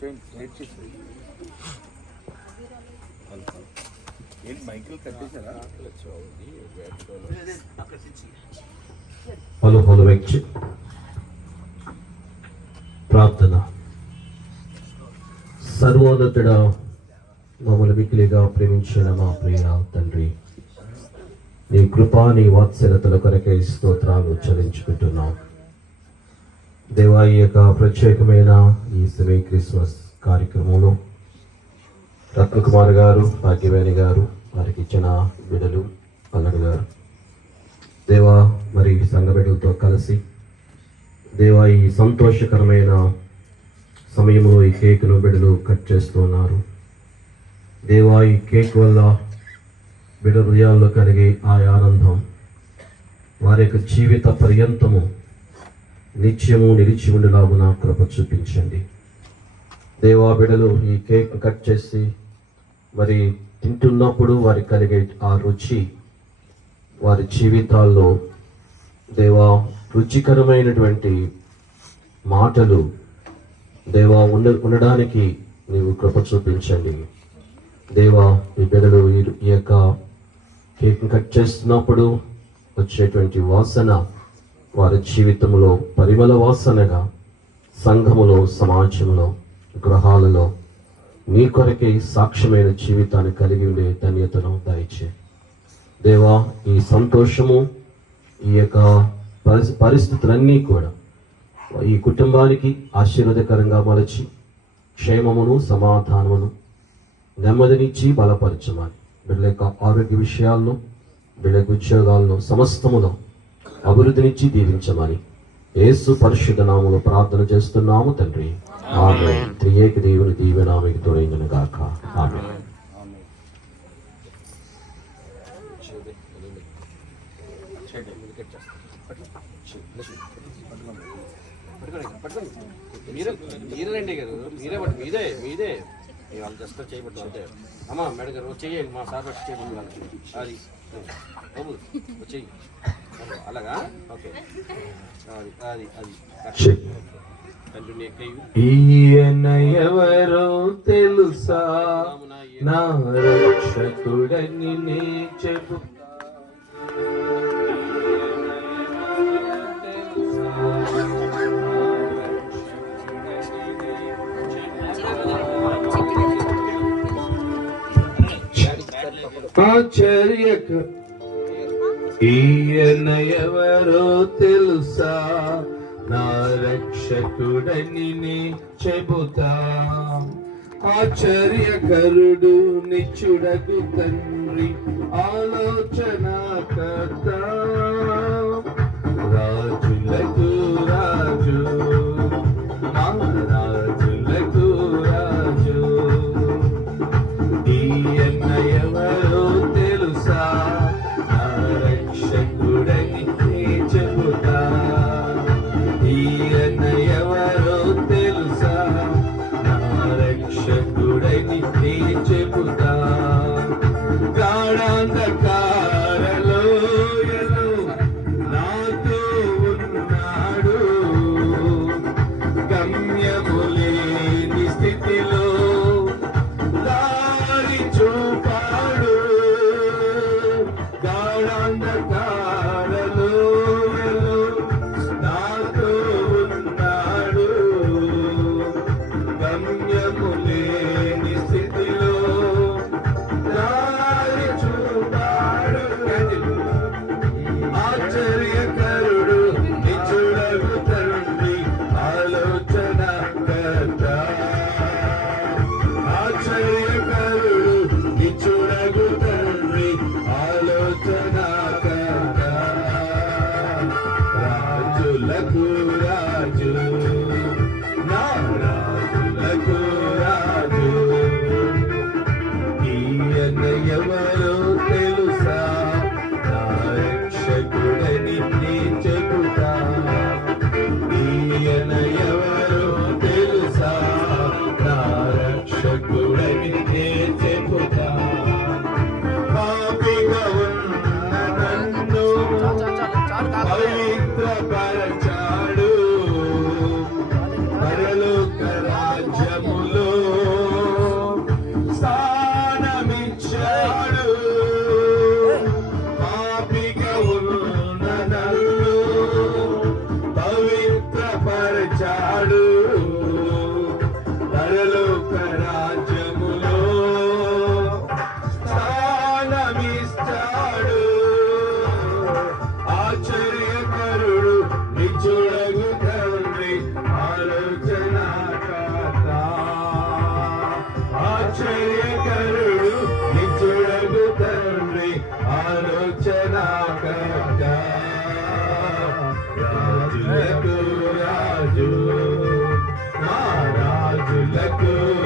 Hello వ్యక్తి ప్రార్థన. సర్వోన్నతుడ, మమ్మల్ని మిక్కిలిగా ప్రేమించిన మా ప్రియ తండ్రి, నీ కృపా నీ వాత్సల్యతల కొరకై స్తోత్రాలు చెల్లించుకుంటున్నాం. దేవా, ఈ యొక్క ప్రత్యేకమైన ఈ సెమీ క్రిస్మస్ కార్యక్రమంలో రత్నకుమార్ గారు, భాగ్యవేణి గారు, వారికి ఇచ్చిన బిడ్డలు పల్లడు గారు, దేవా మరి సంఘ బిడ్డలతో కలిసి దేవా ఈ సంతోషకరమైన సమయంలో ఈ కేకును బిడ్డలు కట్ చేస్తున్నారు. దేవా, ఈ కేక్ వల్ల బిడ్డ హృదయాల్లో కలిగే ఆ ఆనందం వారి యొక్క జీవిత పర్యంతము నిత్యము నిలిచి ఉండేలాగున కృప చూపించండి. దేవా, బిడ్డలు ఈ కేక్ కట్ చేసి మరి తింటున్నప్పుడు వారికి కలిగే ఆ రుచి వారి జీవితాల్లో దేవా రుచికరమైనటువంటి మాటలు దేవా ఉండడానికి నీవు కృప చూపించండి. దేవా, ఈ బిడ్డలు ఈ యొక్క కేక్ కట్ చేస్తున్నప్పుడు వచ్చేటువంటి వాసన వారి జీవితంలో పరిమళ వాసనగా సంఘములో, సమాజంలో, గృహాలలో నీ కొరకే సాక్ష్యమైన జీవితాన్ని కలిగి ఉండే ధన్యతను దయచే. దేవా, ఈ సంతోషము ఈ యొక్క పరిస్థితులన్నీ కూడా ఈ కుటుంబానికి ఆశీర్వాదకరంగా మలచి క్షేమమును, సమాధానమును, నెమ్మదినిచ్చి బలపరచమని, వీళ్ళ యొక్క ఆరోగ్య విషయాల్లో, వీళ్ళ యొక్క ఉద్యోగాల్లో సమస్తములో అభివృద్ధినిచ్చి దీవించమని యేసు పరిశుద్ధ నామములో ప్రార్థన చేస్తున్నాము తండ్రి. ఆమేన్. త్రియేక దేవుని దీవెన మీకు తోడైండును గాక. ఆమేన్. మీరేనండి గారు, మీదే వాళ్ళు జస్ట్ చేయబట్టు అంతే. అమ్మా మేడం గారు చెయ్యండి, మా సార్ బట్టి చేయబడి వాళ్ళకి అది బాబు చెయ్యి అలాగా. ఓకే, అది అది ఈయన ఎవరో తెలుసా, నా రక్షకుడని నే చెప్పు. ఈయన ఎవరో తెలుసా, నా రక్షకుడని నే చెబుతా. ఆశ్చర్యకరుడు, నిత్యుడగు తండ్రి, ఆలోచనకర్త, రాజులకు రాజు, రాజులకు రాజు. ఈయన ఎవరో తెలుసా, నా రక్షకుడని నే చెబుతా. ఈయన ఎవరో తెలుసా, నా రక్షకుడని నే చెబుతా. గాఢాంధకారలోయలో నాతో ఉన్నాడు, గమ్యము లేని స్థితిలో దారి చూపాడు. గాఢాంధకారలోయలో నాతో ఉన్నాడు, గమ్యము లేని స్థితిలో దారి చూపాడు. ఆశ్చర్యకరుడు, నిత్యుడగు తండ్రి, ఆలోచనకర్త,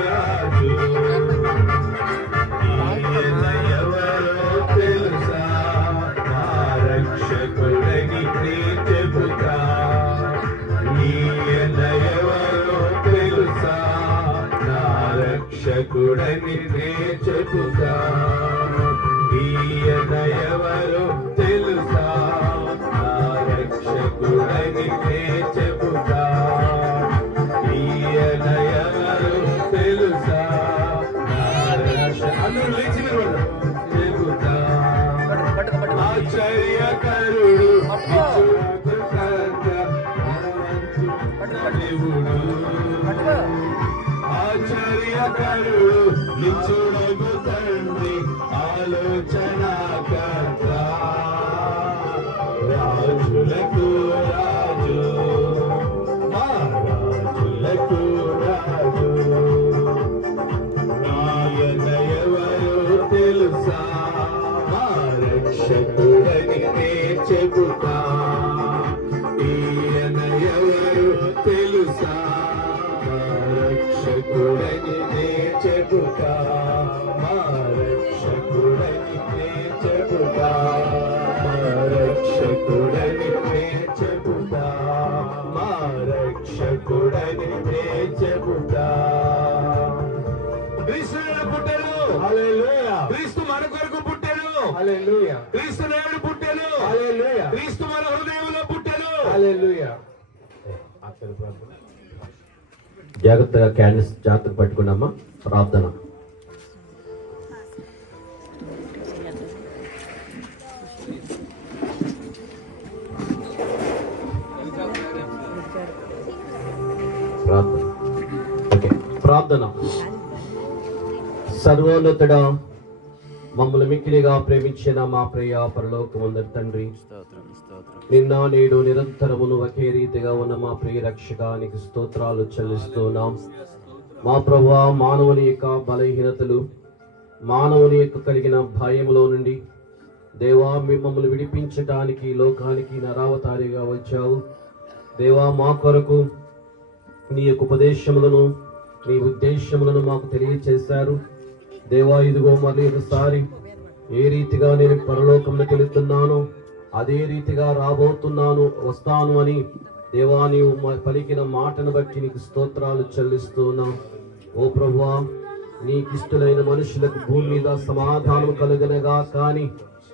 రాజు ఈయన ఎవరో తెలుసా నా రక్షకుడని నీ చెబుతా ఈయన ఎవరో తెలుసా నా రక్షకుడని నీ చెబుతా ఈయన ఎవరో తెలుసా నా రక్షకుడని నీ చెబుతా ఈయన ఎవరో తెలుసా నా అందరూ లేచి చెబుతా ఆశ్చర్యకరుడు దేవుడు ఆశ్చర్యకరుడు నిచ్చుడగు తండ్రి ఆలోచనకర్త రాజులకు రాజు మా రాజులకు రాజు ఆయన ఎవరో తెలుసా మా రక్షకుడని నే చెబుతా ఈయన ఎవరో తెలుసా మా రక్షకుడని నే చెబుతా మా రక్షకుడని నే చెబుతా మా రక్షకుడని నే చెబుతా మా రక్షకుడని నే చెబుతా క్రీస్తు పుట్టారు హల్లెలూయా క్రీస్తు మన కొరకు పుట్టారు హల్లెలూయా క్రీస్తు దేవుడు పుట్టారు హల్లెలూయా క్రీస్తు మన హృదయంలో పుట్టారు హల్లెలూయా జాగ్రత్తగా క్యాండిల్స్ జాగ్రత్తగా పట్టుకున్నామా. ప్రార్థన. ప్రార్థన. సర్వోన్నతుడా, మమ్మల్ని మిక్కిలిగా ప్రేమించిన మా ప్రియ పరలోకమందరి తండ్రి, నిన్న నేడు నిరంతరమును ఒకే రీతిగా ఉన్న మా ప్రియ రక్షకానికి స్తోత్రాలు చెల్లిస్తున్నాం. మా ప్రభువా, మానవుని యొక్క బలహీనతలు, మానవుని యొక్క కలిగిన భయములో నుండి దేవా మిమ్మల్ని విడిపించడానికి లోకానికి నరావతారిగా వచ్చావు. దేవా, మా కొరకు నీ యొక్క ఉపదేశములను, నీ ఉద్దేశములను మాకు తెలియచేశారు. దేవా, ఇదిగో మళ్ళీ ఒకసారి ఏ రీతిగా నేను పరలోకంలోకి వెళుతున్నాను, అదే రీతిగా రాబోతున్నాను, వస్తాను అని దేవా నీవు పలికిన మాటను బట్టి నీకు స్తోత్రాలు చెల్లిస్తున్నాం. ఓ ప్రభువా, నీకిష్టులైన మనుషులకు భూమి మీద సమాధానం కలుగనగా కానీ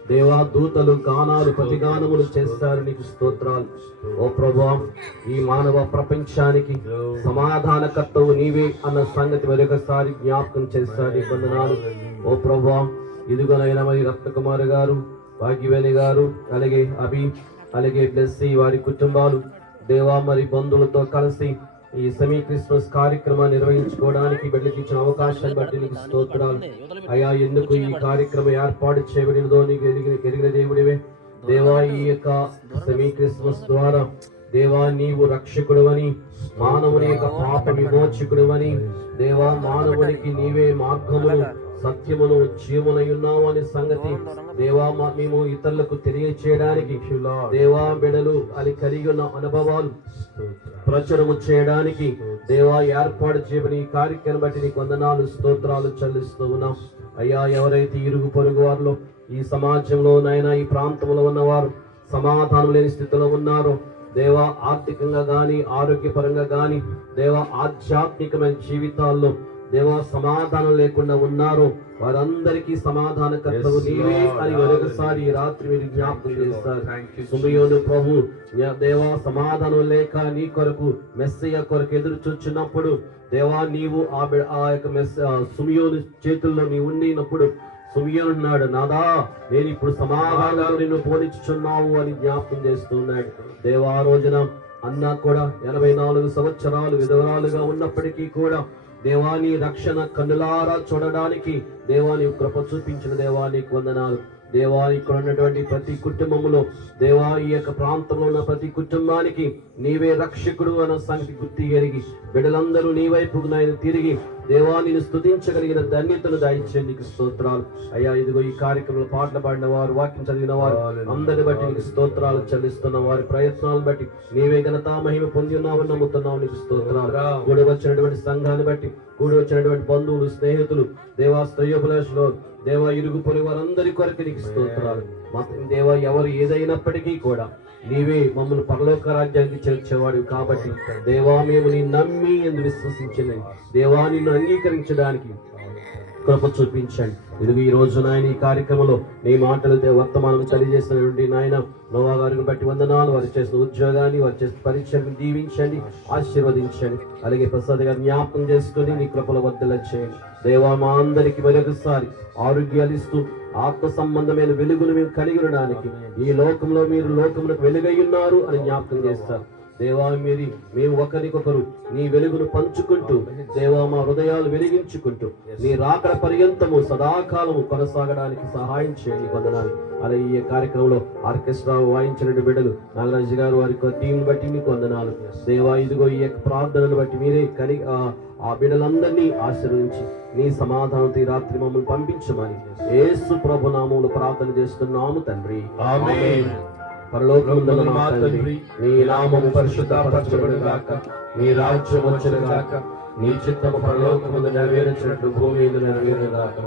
దేవా దూతలు గానాలు ప్రతిగానములు చేస్తారు. నీకు స్తోత్రాలు. ఓ ప్రభువా, ఈ మానవ ప్రపంచానికి సమాధానకర్తవు నీవే అన్న సంగతి మరొకసారి జ్ఞాపకం చేస్తారు. వందనాలు. ఓ ప్రభువా, ఇదిగోనైనా మరి రత్నకుమారి గారు, భాగ్యవేణి గారు, అలాగే అభి, అలాగే బ్లెస్సీ, వారి కుటుంబాలు దేవా మరి బంధువులతో కలిసి ఈ సెమీ క్రిస్మస్ కార్యక్రమాన్ని నిర్వహించుకోవడానికి వెళ్లికిచ్చిన అవకాశాన్ని బట్టి నీకు స్తోత్రాలు అయ్యా. ఎందుకు ఈ కార్యక్రమం ఏర్పాటు చేయబడినదో నీకు ఎరిగిన దేవుడివే దేవా. ఈ యొక్క సెమీ క్రిస్మస్ ద్వారా దేవా నీవు రక్షకుడు అని, మానవుని యొక్క పాప విమోచకుడు అని దేవా, మానవునికి నీవే మార్గమును సత్యమును జీవనై ఉన్నావు అనే సంగతి దేవా మేము ఇతరులకు తెలియచేయడానికి దేవా బిడలు అది కలిగి ఉన్న అనుభవాలు ప్రచురము చేయడానికి దేవా ఏర్పాటు చేయబడి ఈ కార్యక్రమం బట్టి నీకు వందనాలు స్తోత్రాలు చెల్లిస్తూ ఉన్నాం అయ్యా. ఎవరైతే ఇరుగు పొరుగు వారిలో ఈ సమాజంలో నైనా ఈ ప్రాంతంలో ఉన్నవారు సమాధానం లేని స్థితిలో ఉన్నారో దేవా, ఆర్థికంగా గాని ఆరోగ్యపరంగా గాని దేవా ఆధ్యాత్మికమైన జీవితాల్లో దేవా సమాధానం లేకుండా ఉన్నారో వారందరికీ సమాధానకర్తవు నీవే అని మరొకసారి ఈ రాత్రి మీరు జ్ఞాపకం చేస్తారు. సుమయోను ప్రభు దేవా సమాధానం లేక నీ కొరకు మెస్సయ్య కొరకు ఎదురు చూచున్నప్పుడు దేవా నీవు ఆ యొక్క సుమయోను చేతుల్లో నీవు ఉండినప్పుడు సుమయోను అన్నాడు, నాదా నేను ఇప్పుడు సమాధానాలు నిన్ను పోనిచ్చుచున్నావు అని జ్ఞాపకం చేస్తున్నాడు. దేవా ఆ రోజున అన్నా కూడా 84 సంవత్సరాలు విధవరాలుగా ఉన్నప్పటికీ కూడా దేవాని రక్షణ కన్నులారా చూడడానికి దేవాని కృప చూపించిన దేవానికి వందనాలు. దేవా ఇక్కడ ఉన్నటువంటి ప్రతి కుటుంబంలో దేవా ఈ యొక్క ప్రాంతంలో ఉన్న ప్రతి కుటుంబానికి నీవే రక్షకుడు అన్న సంగతి గుర్తి ఎరిగి బిడ్డలందరూ నీ వైపుకు నాయన తిరిగి దేవా నిన్ను స్తుతించగలిగిన ధన్యతను దయచేయండి, నీకు స్తోత్రాలు అయ్యా. ఇదిగో ఈ కార్యక్రమంలో పాటలు పాడిన వారు, వాక్యం చదివిన వారు అందరిని బట్టి నీకు స్తోత్రాలు చెల్లిస్తున్న వారి ప్రయత్నాలను బట్టి నీవే ఘనత మహిమ పొంది ఉన్నావని నమ్ముతున్నావు, నీకు స్తోత్రాలు. కూడి వచ్చినటువంటి సంఘాన్ని బట్టి, కూడి వచ్చినటువంటి బంధువులు, స్నేహితులు, దేవా శ్రేయోభిలాషులు, దేవా ఇరుగు పొరుగు వారందరి కొరకు నీకు స్తోత్రాలు. దేవా ఎవరు ఏదైనప్పటికీ కూడా నీవే మమ్మల్ని పరలోక రాజ్యానికి చేర్చేవాడివి కాబట్టి దేవా మేము నీ నమ్మి ఎందుకు విశ్వసించలేదు దేవా నిన్ను అంగీకరించడానికి కృప చూపించండి. ఇది ఈ రోజు నాయన ఈ కార్యక్రమంలో నీ మాటలు వర్తమానం తెలియజేసినటువంటి నాయన నోవా గారిని బట్టి వందనాలు. వారు చేసిన ఉద్యోగాన్ని, వారు చేసిన పరీక్షను దీవించండి, ఆశీర్వదించండి. అలాగే ప్రసాద్ గారిని జ్ఞాపకం చేసుకుని నీ కృపల వద్దల చేయండి దేవా. మా అందరికి మరొకసారి ఆరోగ్యాలు ఇస్తూ ఆత్మ సంబంధమైన వెలుగును మేము కలిగి ఉండడానికి ఈ లోకంలో మీరు లోకములకు వెలుగై ఉన్నారు అని జ్ఞాపకం చేస్తారు దేవా. మేము ఒకరికొకరు నీ వెలుగును పంచుకుంటూ దేవా మా హృదయాలు వెలిగించుకుంటూ నీ రాకడ పర్యంతము సదాకాలము కొనసాగడానికి సహాయం చేయండి వందనాలు. అలాగే ఈ కార్యక్రమంలో ఆర్కెస్ట్రా వాయించిన బిడ్డలు నాగరాజు గారు వారి టీం బట్టి మీకు వందనాలు దేవా. ఇదిగో ఈ యొక్క ప్రార్థనను బట్టి మీరే ఆ బిడ్డలందరినీ ఆశీర్వదించి నీ సమాధానంతో ఈ రాత్రి మమ్మల్ని పంపించమని యేసు ప్రభు నామములో ప్రార్థన చేస్తున్నాము తండ్రి, ఆమేన్. పరలోకమందున్న మా తండ్రి, నీ నామము పరిశుద్ధపరచబడుగాక, నీ రాజ్యం వచ్చుగాక, నీ చిత్తము పరలోకమందు నెరవేర్చినట్లు భూమి మీద నెరవేరుగాక.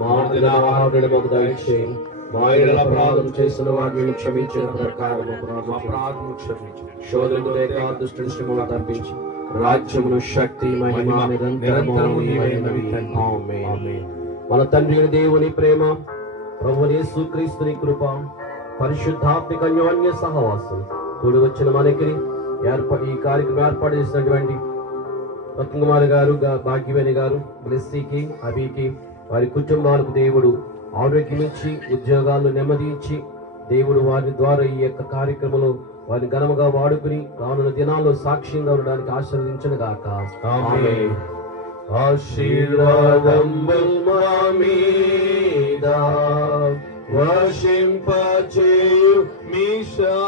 మా ఆహారం మాకు దయచేయండి, మా యెడల అపరాధం చేసిన వారిని క్షమించిన ప్రకారము అపరాధం క్షమించు, శోధనకు లేక దుష్టుని శ్రమను తప్పించి రాజ్యమును శక్తి మహిమ నిరంతరము నీవైనవి. ఆమేన్. మన తండ్రి దేవుని ప్రేమ, ప్రభువు యేసుక్రీస్తుని కృప, పరిశుద్ధాత్మిక అన్యోన్య సహవాసం కూడి వచ్చిన మనకి ఈ కార్యక్రమం ఏర్పాటు చేసినటువంటి రత్నకుమారి గారు, భాగ్యవేణి గారు, బ్లెస్సీకి, అభికి, వారి కుటుంబాలకు దేవుడు ఆరోగ్యం ఇచ్చి, ఉద్యోగాలను నెమ్మది ఇచ్చి, దేవుడు వారి ద్వారా ఈ యొక్క కార్యక్రమంలో వారిని ఘనముగా వాడుకుని రానున్న దినాల్లో సాక్ష్యంగా ఉండడానికి ఆశీర్వదించును గాక. ఆమేన్. ఆశీర్వాదముల్ మా మీద వర్షింపచేయు మీషా,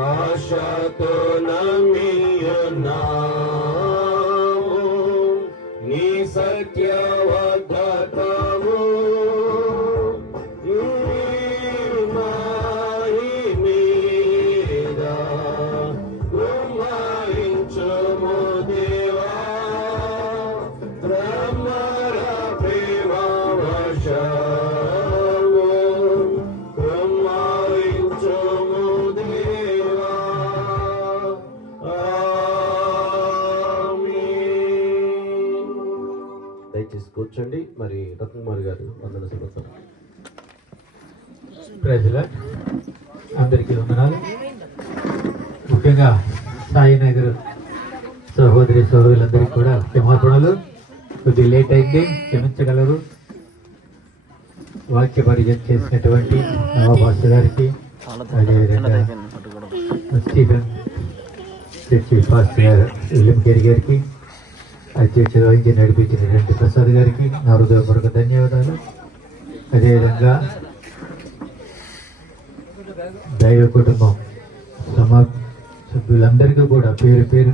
ఆశతో నమ్మియున్నాము నీ సత్యవద్ధతము. దయచేసి కూర్చోండి. మరి రత్నకుమారి గారు వందన సమస్య. ప్రజల అందరికీ వందనాలు. ముఖ్యంగా సాయినగర్ సహోదరి సహోదరులందరికీ కూడా క్షమాపణలు. కొద్దిగా లేట్ అయింది, క్షమించగలరు. వాక్య పరిచయం చేసినటువంటి నవాబాస్ గారికి, అదేవిధంగా స్టీఫెన్ చర్చి పాస్టర్ విలియం కేరి గారికి, అధ్యక్షత వహించి నడిపించినటువంటి ప్రసాద్ గారికి నా హృదయపూర్వక ధన్యవాదాలు. అదేవిధంగా దైవ కుటుంబం సభ్యులందరికీ కూడా పేరు పేరు